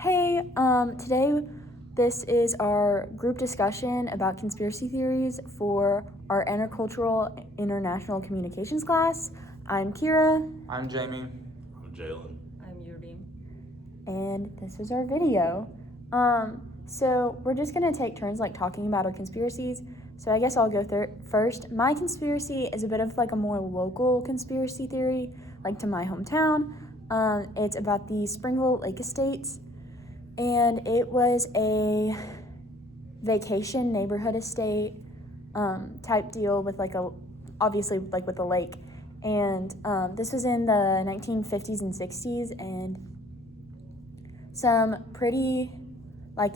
Hey, today this is our group discussion about conspiracy theories for our intercultural international communications class. I'm Kira. I'm Jamie. I'm Jalen. I'm Yuri. And this is our video. So we're just gonna take turns talking about our conspiracies. So I guess I'll go first. My conspiracy is a bit of a more local conspiracy theory, to my hometown. It's about the Springville Lake Estates. And it was a vacation neighborhood estate type deal with obviously with a lake. And this was in the 1950s and 60s, and some pretty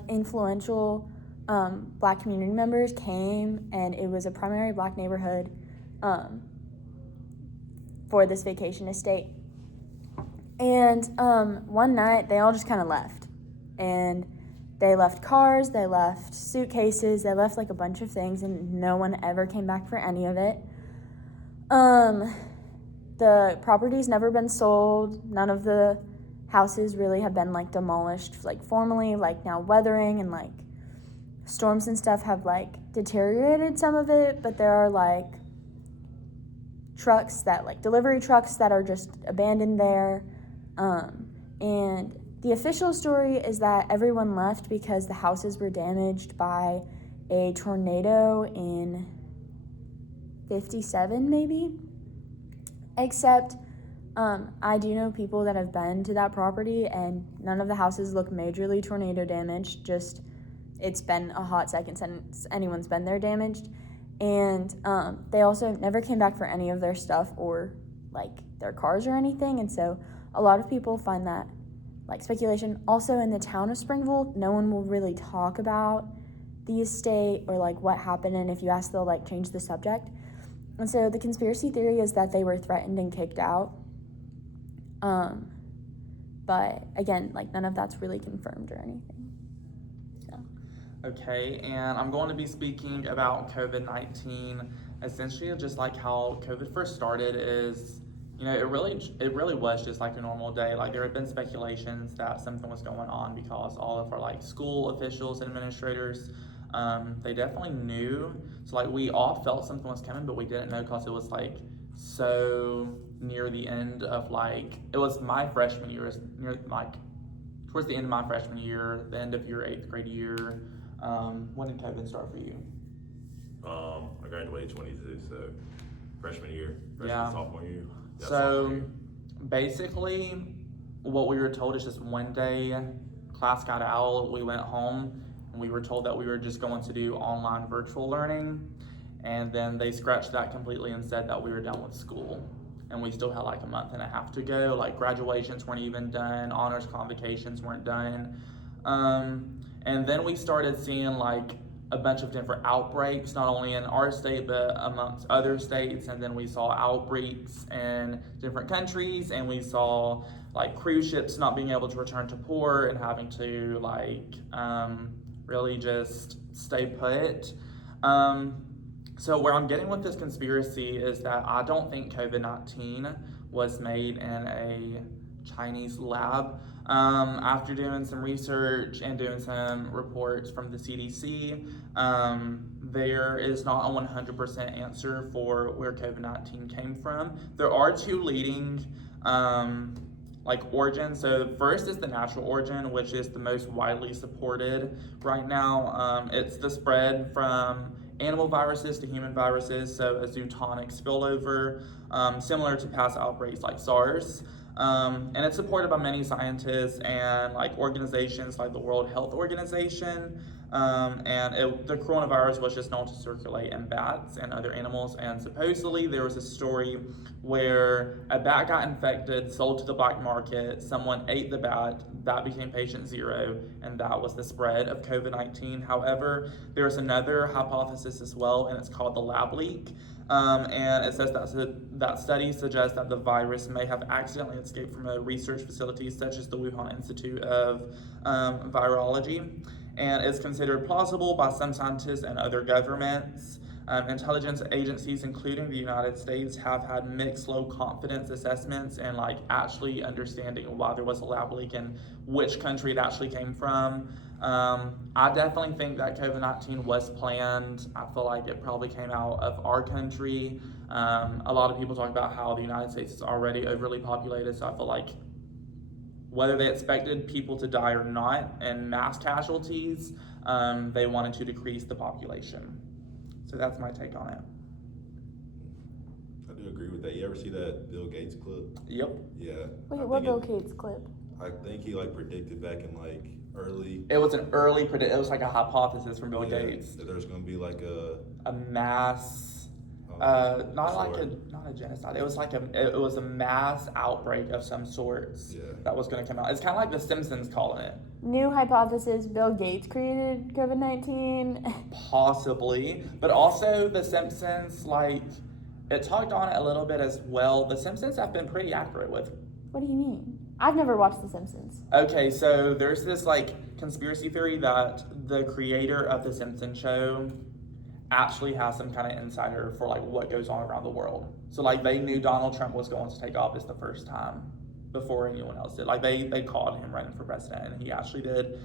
influential black community members came, and it was a primary black neighborhood for this vacation estate. And one night they all just kind of left. And they left cars, they left suitcases, they left a bunch of things, and no one ever came back for any of it. The property's never been sold. None of the houses really have been demolished formally. Now weathering and storms and stuff have deteriorated some of it, but there are trucks that delivery trucks that are just abandoned there. And the official story is that everyone left because the houses were damaged by a tornado in 57 maybe. Except I do know people that have been to that property, and none of the houses look majorly tornado damaged. Just it's been a hot second since anyone's been there damaged. And they also never came back for any of their stuff or their cars or anything. And so a lot of people find that speculation. Also, in the town of Springville, no one will really talk about the estate or what happened, and if you ask, they'll change the subject. And so the conspiracy theory is that they were threatened and kicked out. But again, none of that's really confirmed or anything. So. Okay, and I'm going to be speaking about COVID-19. Essentially, just how COVID first started is, it really was just a normal day. There had been speculations that something was going on because all of our school officials and administrators, they definitely knew. So we all felt something was coming, but we didn't know because it was so near the end of it was my freshman year, near towards the end of my freshman year, the end of your 8th grade year. When did COVID start for you? I graduated 22, so freshman year, Yeah. sophomore year. Yeah, So sophomore year. basically, what we were told is just one day class got out, we went home, and we were told that we were just going to do online virtual learning. And then they scratched that completely and said that we were done with school. And we still had a month and a half to go. Graduations weren't even done, honors convocations weren't done. And then we started seeing a bunch of different outbreaks, not only in our state, but amongst other states. And then we saw outbreaks in different countries, and we saw cruise ships not being able to return to port and having to really just stay put. So where I'm getting with this conspiracy is that I don't think COVID-19 was made in a Chinese lab. After doing some research and doing some reports from the CDC, there is not a 100% answer for where COVID-19 came from. There are two leading origins. So the first is the natural origin, which is the most widely supported right now. It's the spread from animal viruses to human viruses, so a zootonic spillover, similar to past outbreaks like SARS. And it's supported by many scientists and organizations like the World Health Organization. The coronavirus was just known to circulate in bats and other animals. And supposedly there was a story where a bat got infected, sold to the black market, someone ate the bat, that became patient zero, and that was the spread of COVID-19. However, there's another hypothesis as well, and it's called the lab leak. And it says that study suggests that the virus may have accidentally escaped from a research facility such as the Wuhan Institute of Virology, and is considered plausible by some scientists and other governments. Intelligence agencies, including the United States, have had mixed low confidence assessments and like actually understanding why there was a lab leak and which country it actually came from. I definitely think that COVID-19 was planned. I feel like it probably came out of our country. A lot of people talk about how the United States is already overly populated, so I feel like whether they expected people to die or not and mass casualties, they wanted to decrease the population. So that's my take on it. I do agree with that. You ever see that Bill Gates clip? Yep. Yeah. Wait, I what think Bill Gates clip? I think he like predicted back in like early. It was an early it was like a hypothesis from Bill Yeah, Gates. that there's gonna be like A mass not a genocide. It was like it was a mass outbreak of some sorts Yeah. that was going to come out. It's kind of like The Simpsons calling it. New hypothesis: Bill Gates created COVID-19. Possibly, but also The Simpsons, like, it talked on it a little bit as well. The Simpsons have been pretty accurate with. What do you mean? I've never watched The Simpsons. Okay, so there's this like conspiracy theory that the creator of The Simpsons show actually has some kind of insider for like what goes on around the world. So like they knew Donald Trump was going to take office the first time before anyone else did. Like they called him running for president and he actually did.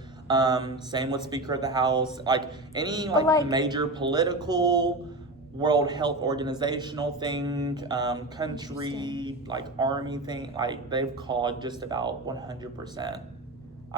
Same with Speaker of the House. Like any like major political, World Health Organizational thing, country, like army thing, like they've called just about 100%.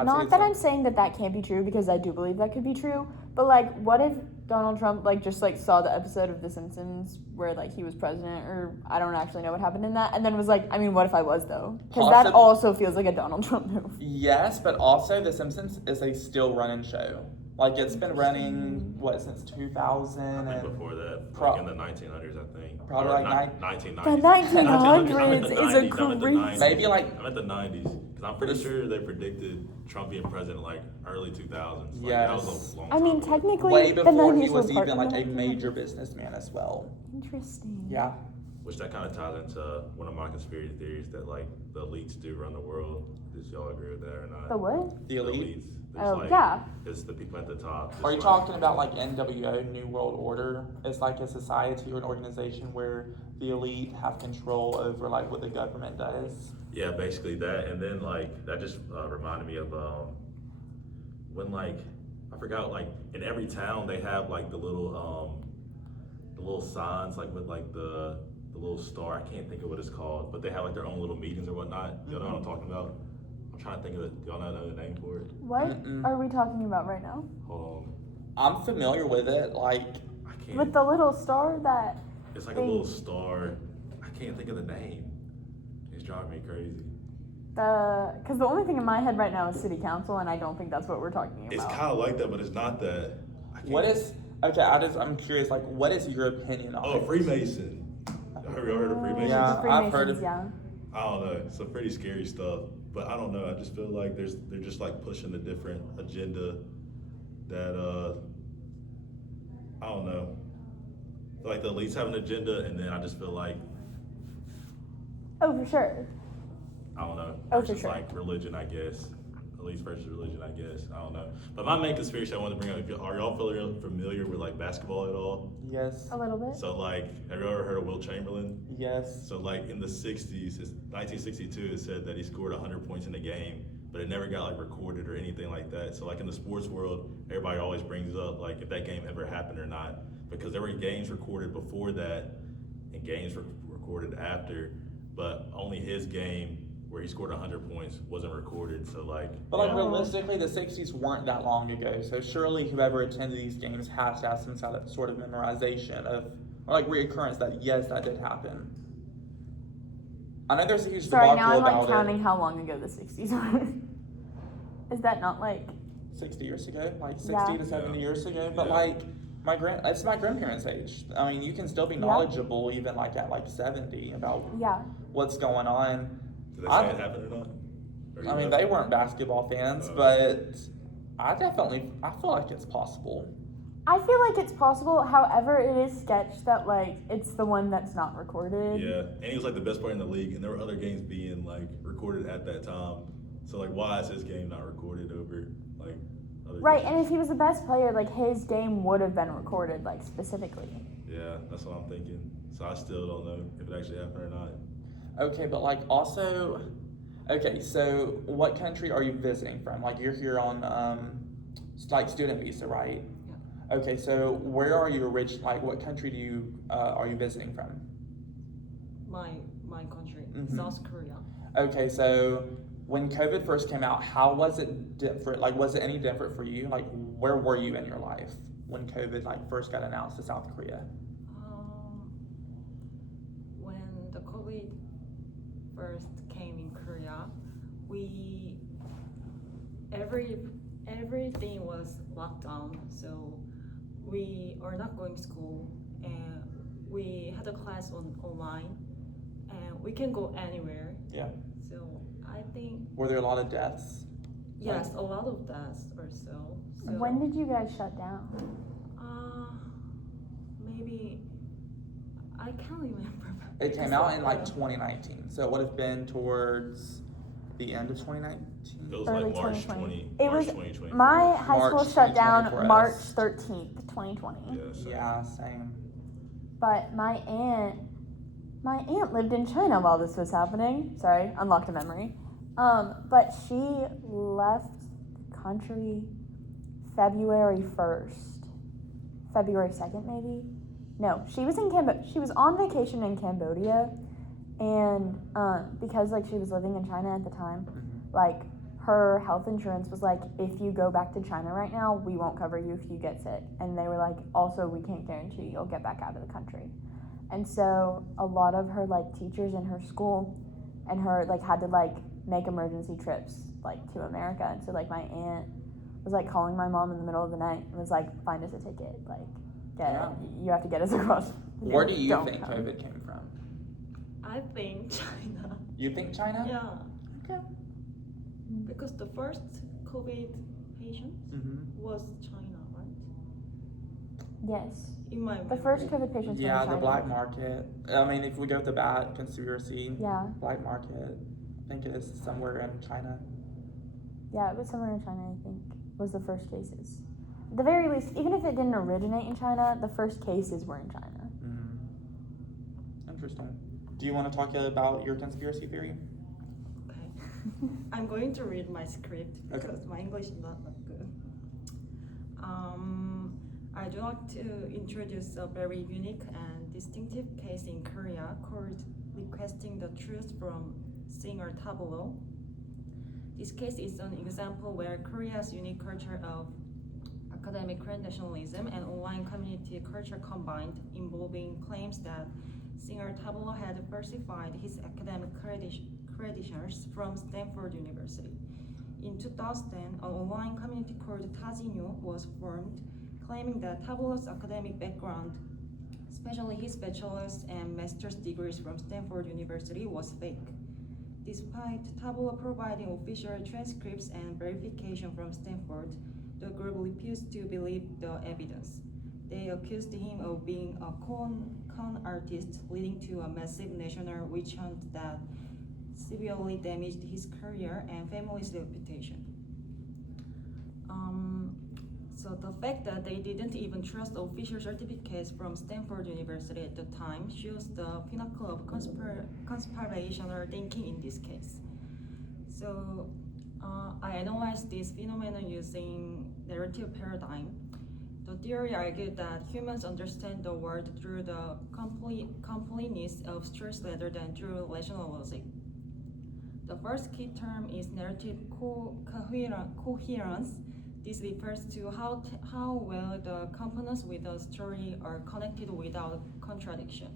Not that I'm saying that can't be true, because I do believe that could be true, but like what if Donald Trump like just like saw the episode of The Simpsons where like he was president, or I don't actually know what happened in that, and then was like, I mean, what if I was though? Because that also feels like a Donald Trump move. Yes, but also The Simpsons is a still running show. Like it's been running since 2000 I think and before that, like in the 1900s, I think. Probably Or like 1990s. The 1900s is a I'm at the crazy. 90s. Maybe like I'm at the 90s because I'm pretty sure they predicted Trump being president like early 2000s. Like, Yes. that was a long I time mean, ago. technically, way the before 90s he was were part even of like a that. major businessman as well. Interesting. Yeah. Which that kind of ties into one of my conspiracy theories that like the elites do run the world. Does y'all agree with that or not? The what? The elite. Oh, yeah. It's the people at the top. Are you Just talking about like NWO, New World Order? It's like a society or an organization where the elite have control over like what the government does. Yeah, basically that, and then like that just reminded me of when like I forgot, like in every town they have like the little signs like with like the little star. I can't think of what it's called, but they have like their own little meetings or whatnot. Y'all know what I'm talking about? I'm trying to think of it. Y'all know the name for it? What are we talking about right now? I'm familiar with it. Like I can't. With the little star that. It's like a little star. I can't think of the name. It's driving me crazy. Because the only thing in my head right now is city council, and I don't think that's what we're talking about. It's kind of like that, but it's not that. what is? Okay, I'm curious. Like, what is your opinion on it? Freemason. Have you ever heard of Freemasons? Yeah, I've heard of. Yeah. I don't know. It's some pretty scary stuff, but I don't know. I just feel like they're just like pushing a different agenda that I don't know. Like the elites have an agenda, and then I just feel like Oh, for sure. I don't know. Oh, It's for just sure. like religion, I guess. Elites versus religion, I guess. I don't know. But my main conspiracy I wanted to bring up: are y'all familiar with like basketball at all? Yes. A little bit. So like, have you ever heard of Wilt Chamberlain? Yes. So like in the 60s, 1962, it said that he scored 100 points in a game, but it never got like recorded or anything like that. So like in the sports world, everybody always brings up like if that game ever happened or not, because there were games recorded before that and games recorded after, but only his game where he scored 100 points wasn't recorded. So like, But like realistically, the 60s weren't that long ago. So surely whoever attended these games has to have some sort of memorization of, or like reoccurrence that yes, that did happen. I know there's a huge Sorry, debacle now I'm like about counting it. how long ago the 60s were. Is that not like 60 years ago, like 60 Yeah. to 70 Yeah. years ago. But Yeah. like it's my grandparents' age. I mean, you can still be knowledgeable even like at like 70 about yeah. what's going on. did they say it happened or not? Or I you mean, know? they weren't basketball fans, but I feel like it's possible. I feel like it's possible. However, it is sketch that like it's the one that's not recorded. Yeah, and he was like the best player in the league, and there were other games being like recorded at that time. So like, why is his game not recorded over like other Right, games? and if he was the best player, like his game would have been recorded like specifically. Yeah, that's what I'm thinking. So I still don't know if it actually happened or not. Okay, but like also, okay, so what country are you visiting from? Like you're here on like student visa, right? Yeah. Okay, so where are you like what country do you are you visiting from? My country, Mhm. South Korea. Okay, so when COVID first came out, how was it different? Like, was it any different for you? Like, where were you in your life when COVID like first got announced to South Korea? When the COVID first came in Korea, we everything was locked down, so we are not going to school, and we had a class online, and we can go anywhere. Yeah. So I think Were there a lot of deaths? yes, a lot of deaths or so. So When did you guys shut down? maybe I can't remember. It came out in like 2019, so it would have been towards the end of 2019. It was Early like March 2020. 20. It March was 2020. my high March school shut 2020 down for March us. 13th, 2020. Yeah, so Yeah, same. But my aunt lived in China while this was happening. Sorry, unlocked a memory. But she left the country February 1st. February 2nd, maybe? No, she was in She was on vacation in Cambodia, and because like she was living in China at the time, like her health insurance was like, if you go back to China right now, we won't cover you if you get sick. And they were like, also we can't guarantee you'll get back out of the country. And so a lot of her like teachers in her school and her like had to like make emergency trips like to America. And so like my aunt was like calling my mom in the middle of the night and was like, find us a ticket, like you have to get us across. Where do you Don't think come. COVID came from? I think China. You think China? Yeah. Okay. Because the first COVID patient Mm-hmm. was China, right? Yes. In my The first COVID patients were in Yeah, China. the black market. I mean, if we go with the bad conspiracy, Yeah. black market, I think it is somewhere in China. Yeah, it was somewhere in China, I think, was the first cases. At the very least, even if it didn't originate in China, the first cases were in China. Mm-hmm. Interesting. Do you want to talk about your conspiracy theory? Okay. I'm going to read my script Okay. because my English is not that good. I'd like to introduce a very unique and distinctive case in Korea called Requesting the Truth from Singer Tableau. This case is an example where Korea's unique culture of academic credentialism and online community culture combined, involving claims that Singer Tableau had falsified his academic credentials from Stanford University. In 2010, an online community called Tajinyo was formed, claiming that Tableau's academic background, especially his bachelor's and master's degrees from Stanford University, was fake. Despite Tableau providing official transcripts and verification from Stanford, the group refused to believe the evidence. They accused him of being a con artist, leading to a massive national witch hunt that severely damaged his career and family's reputation. So the fact that they didn't even trust official certificates from Stanford University at the time shows the pinnacle of conspirational thinking in this case. So I analyzed this phenomenon using narrative paradigm. The theory argued that humans understand the world through the completeness of stories rather than through rational logic. The first key term is narrative coherence. This refers to how well the components with a story are connected without contradiction.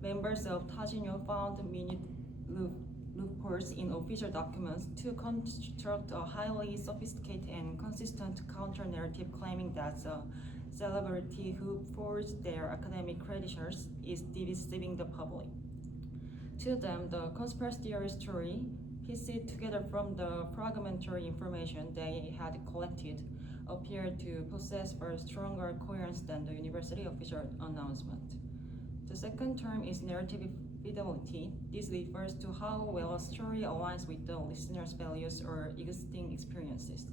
Members of Tajinyo found many loopholes in official documents to construct a highly sophisticated and consistent counter-narrative claiming that a celebrity who forged their academic credentials is deceiving the public. To them, the conspiracy theory story, pieced together from the fragmentary information they had collected, appeared to possess far stronger coherence than the university official announcement. The second term is narrative fidelity. This refers to how well a story aligns with the listener's values or existing experiences.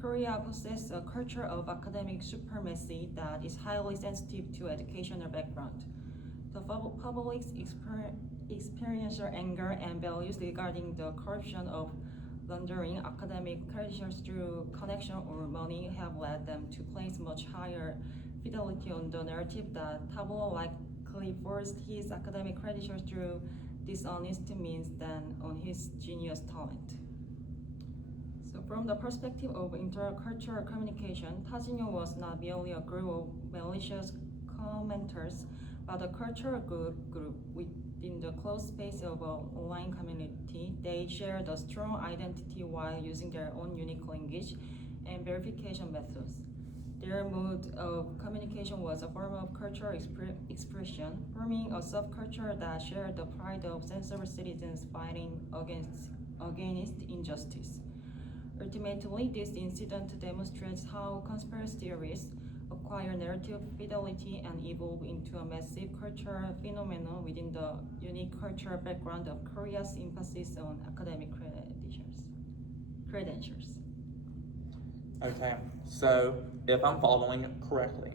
Korea possesses a culture of academic supremacy that is highly sensitive to educational background. The public's experiential anger and values regarding the corruption of laundering academic credentials through connection or money have led them to place much higher fidelity on the narrative that Tablo likely forced his academic credentials through dishonest means than on his genius talent. So from the perspective of intercultural communication, Tajinyo was not merely a group of malicious commenters, but a cultural group within the closed space of an online community. They shared a strong identity while using their own unique language and verification methods. Their mode of communication was a form of cultural expression, forming a subculture that shared the pride of sensible citizens fighting against injustice. Ultimately, this incident demonstrates how conspiracy theories acquire narrative fidelity and evolve into a massive cultural phenomenon within the unique cultural background of Korea's emphasis on academic credentials. Okay, so if I'm following correctly,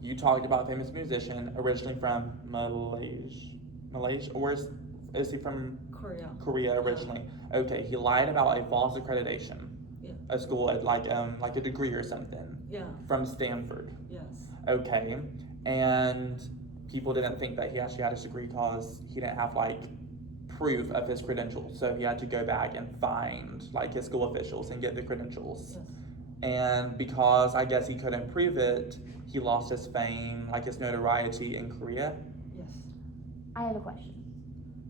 you talked about a famous musician originally from Malaysia, or is he from Korea originally? Okay, he lied about a false accreditation, a school at like a degree or something, from Stanford. Yes. Okay, and people didn't think that he actually had his degree because he didn't have like proof of his credentials, so he had to go back and find like his school officials and get the credentials. Yes. And because I guess he couldn't prove it, he lost his fame, like his notoriety in Korea. Yes. I have a question.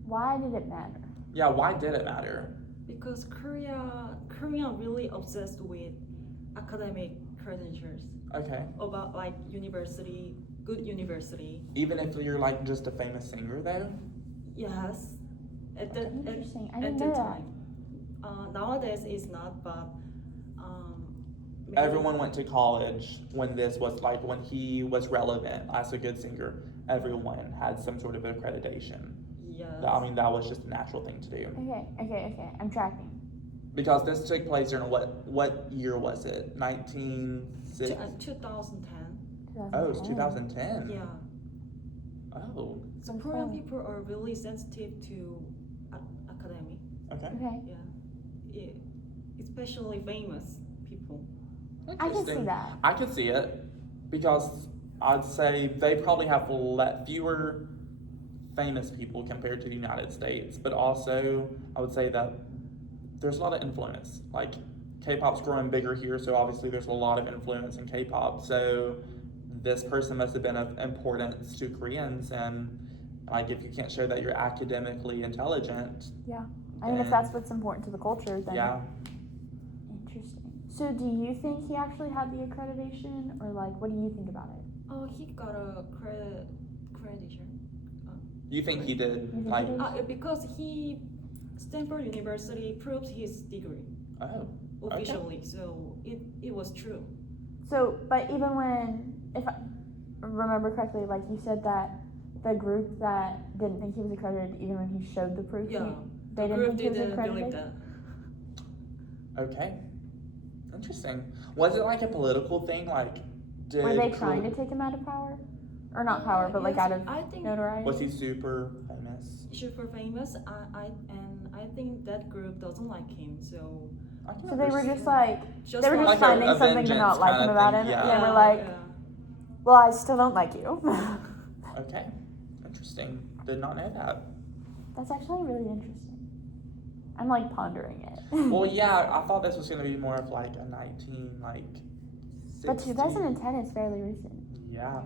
Why did it matter? Yeah, why did it matter? Because Korea really obsessed with academic credentials. Okay. About like good university. Even if you're like just a famous singer though? Yes. At the Interesting. I at didn't the know time. Nowadays it's not, but maybe- Everyone went to college when this was like when he was relevant as a good singer. Everyone had some sort of accreditation. Yes. I mean, that was just a natural thing to do. Okay. I'm tracking. Because this took place during what year was it? 1960? 2010. Oh, it's 2010. Yeah. Oh, So Korean people are really sensitive to academic. okay. Okay. Yeah. Especially famous people. I can see Interesting. that. I could see it because I'd say they probably have fewer famous people compared to the United States, but also I would say that there's a lot of influence. Like K-pop's growing bigger here, so obviously there's a lot of influence in K-pop. So this person must have been of importance to Koreans, and like if you can't show that you're academically intelligent, Yeah. I mean, if that's what's important to the culture, then. yeah. Interesting. So, do you think he actually had the accreditation, or like, what do you think about it? Oh, he got a accreditation. You think he did? You think Like, he did? Because Stanford University proved his degree oh, officially, so it was true. So, but even when, if I remember correctly, like you said that the group that didn't think he was accredited, even when he showed the proof, Yeah. they The didn't group think he was didn't accredited. believe that. okay. Interesting. Was it like a political thing? Like, Were they trying to take him out of power? Or not power, but like yes, out of I think notoriety? Was he super famous? super famous. I think that group doesn't like him, so I can So they were understand. just like, just they were just Like finding a something to not vengeance like kind him of about thing, him, yeah. and they were like, well, I still don't like you. Okay, interesting. Did not know that. That's actually really interesting. I'm like pondering it. Well, yeah, I thought this was gonna be more of like a 19 like. But 60. 2010 is fairly recent. Yeah.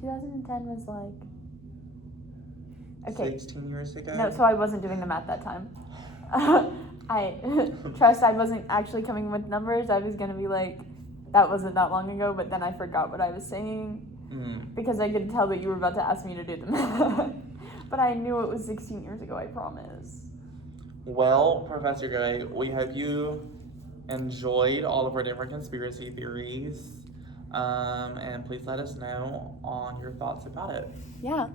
2010 was like, okay, 16 years ago. no, so I wasn't doing the math that time. I trust I wasn't actually coming with numbers. I was gonna be like, that wasn't that long ago, but then I forgot what I was saying because I could tell that you were about to ask me to do the math. But I knew it was 16 years ago, I promise. Well, Professor Gray, we hope you enjoyed all of our different conspiracy theories. And please let us know on your thoughts about it. Yeah,